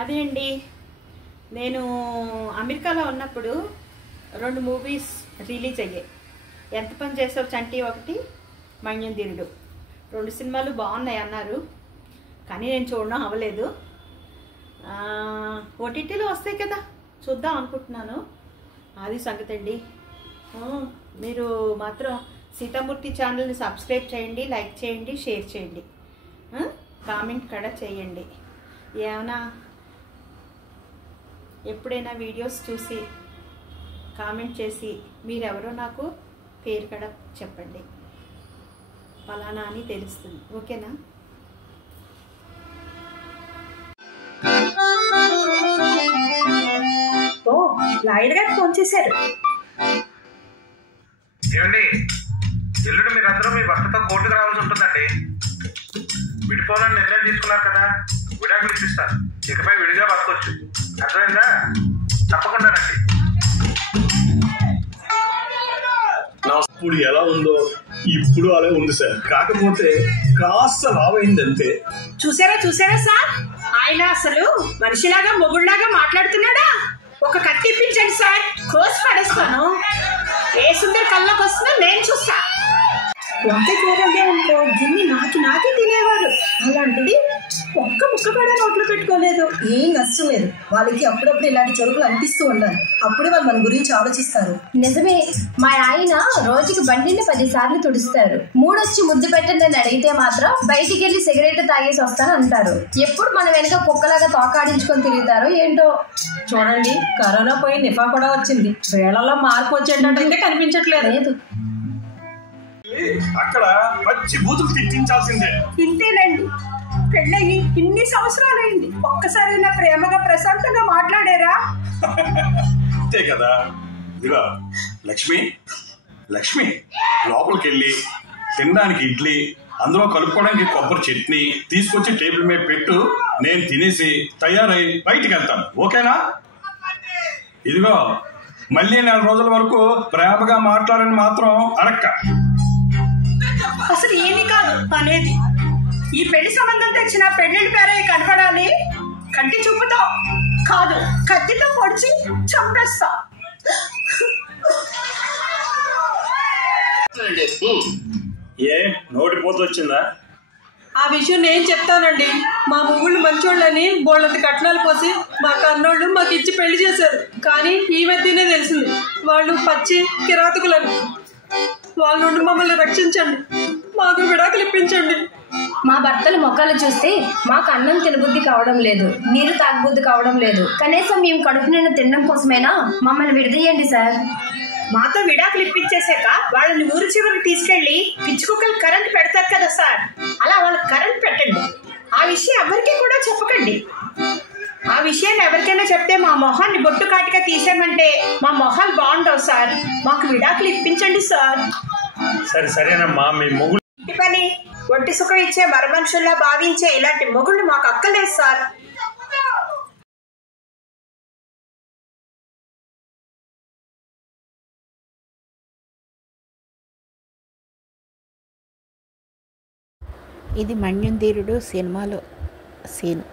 అదే అండి, నేను అమెరికాలో ఉన్నప్పుడు 2 మూవీస్ రిలీజ్ అయ్యాయి. ఎంత పని చేసావు చంటి ఒకటి, మణ్యంధీరుడు. 2 సినిమాలు బాగున్నాయి అన్నారు, కానీ నేను చూడడం అవ్వలేదు. ఓటీటీలో వస్తాయి కదా, చూద్దాం అనుకుంటున్నాను. అది సంగతి అండి. మీరు మాత్రం సీతామూర్తి ఛానల్ని సబ్స్క్రైబ్ చేయండి, లైక్ చేయండి, షేర్ చేయండి, కామెంట్ కూడా చేయండి. ఏమైనా ఎప్పుడైనా వీడియోస్ చూసి కామెంట్ చేసి మీరెవరో నాకు పేరు కూడా చెప్పండి, ఫలానా అని తెలుస్తుంది. ఓకేనా? ఓ, లాయర్ గారు ఫోన్ చేశారు. ఏమండి, ఎల్లుండి మీరందరూ మీ భర్తతో కోర్టుకు రావాల్సి ఉంటుందండి. విడిపోవాలని నిర్ణయం తీసుకున్నారు కదా, విడాకులు ఇప్పిస్తారు. ఇకపై విడిగా బతకొచ్చు. అర్థమైందా? తప్పకుండానండి. అప్పుడు ఎలా ఉందో ఇప్పుడు అలా ఉంది సార్. కాకపోతే కాస్త లావైందంతే. చూసారా సార్, ఆయన అసలు మనిషిలాగా మొగుళ్లాగా మాట్లాడుతున్నాడా? ఒక కత్తి ఇప్పించండి సార్, కోసి పడేస్తాను. ఏ సుందర కళ్ళకి వస్తుందో నేను చూస్తా. వంకాయ కూర అంటే గిన్నె నాకి తినేవారు, అలాంటిది ఒక్క ముక్క కూడా నోట్లో పెట్టుకోలేదు. ఏం నష్టం లేదు. వాళ్ళకి అప్పుడప్పుడు ఇలాంటి చొరుకులు అనిపిస్తూ ఉండాలి, అప్పుడే వాళ్ళు మన గురించి ఆలోచిస్తారు. నిజమే, మా ఆయన రోజుకి బండిని 10 సార్లు తుడుస్తారు. మూడొచ్చి ముద్దు పెట్టండి అని అడిగితే మాత్రం బయటికి వెళ్ళి సిగరెట్ తాగేసి వస్తాను అంటారు. ఎప్పుడు మన వెనక కుక్కలాగా తోకాడించుకొని తిరుగుతారో ఏంటో. చూడండి, కరోనా పోయి నిఫా కూడా వచ్చింది. వేళల్లో మార్పు వచ్చేటట్టయితే కనిపించట్లేదు. అక్కడ పచ్చి బూతులు తిట్టించాల్సిందే. ఇంతేనండి, పెళ్ళయి ఇన్ని సంవత్సరాలైంది, ఒక్కసారైనా ప్రేమగా ప్రశాంతంగా మాట్లాడారా? అంతే కదా. ఇదిగా లక్ష్మి లోపలికి వెళ్ళి తినడానికి ఇడ్లీ, అందులో కలుపుకోవడానికి కొబ్బరి చట్నీ తీసుకొచ్చి టేబుల్ మీద పెట్టు. నేను తినేసి తయారై బయటికి వెళ్తాను, ఓకేనా? ఇదిగో మళ్ళీ 4 రోజుల వరకు ప్రేమగా మాట్లాడని మాత్రం అడక్క. అసలు ఏమీ కాదు అనేది. ఈ పెళ్లి సంబంధం తెచ్చిన పెళ్లిళ్ళ పేరే కనపడాలి. కంటి చూపుతో కాదు, కత్తితో పొడిచి చంపేస్తా. ఏ నోటిపోతు వచ్చిందా? ఆ విషయం నేను చెప్తానండి. మా మొగుళ్ళు మంచోళ్ళని బోళ్ళంత కట్నాలు పోసి మా కన్నోళ్ళు మాకు ఇచ్చి పెళ్లి చేశారు. కానీ ఈ మధ్యనే తెలిసింది వాళ్ళు పచ్చి కిరాతకులని. వాళ్ళ నుండి మమ్మల్ని రక్షించండి, మాకు విడాకులు ఇప్పించండి. మా భర్తల మొక్కలు చూస్తే మాకు అన్నం తినబుద్ధి కావడం లేదు, నీరు తాగబుద్ధి కావడం లేదు. కనీసం మేము కడుపు నిండా తినడం కోసమైనా మమ్మల్ని విడదీయండి సార్. మాతో విడాకులు ఇప్పించేశాక వాళ్ళని ఊరి చివరికి తీసుకెళ్లి పిచ్చుకుక్కలు కరెంట్ పెడతారు కదా సార్, అలా వాళ్ళకి కరెంట్ పెట్టండి. ఆ విషయం ఎవరికి కూడా చెప్పకండి. ఆ విషయాన్ని ఎవరికైనా చెప్తే మా మొహాన్ని బొట్టు కాటిగా తీసేయమంటే మా మొహాలు బాగుండవు సార్. మాకు విడాకులు ఇప్పించండి సార్. సరేనమ్మా. మీ మొగుడు ఇంటి పని ఒంటి సుఖం ఇచ్చే మరమనుషుల్లా భావించే ఇలాంటి మొగుళ్ళు మాకు అక్కలేదు సార్. ఇది మణ్యంధీరుడు సినిమాలో సీన్.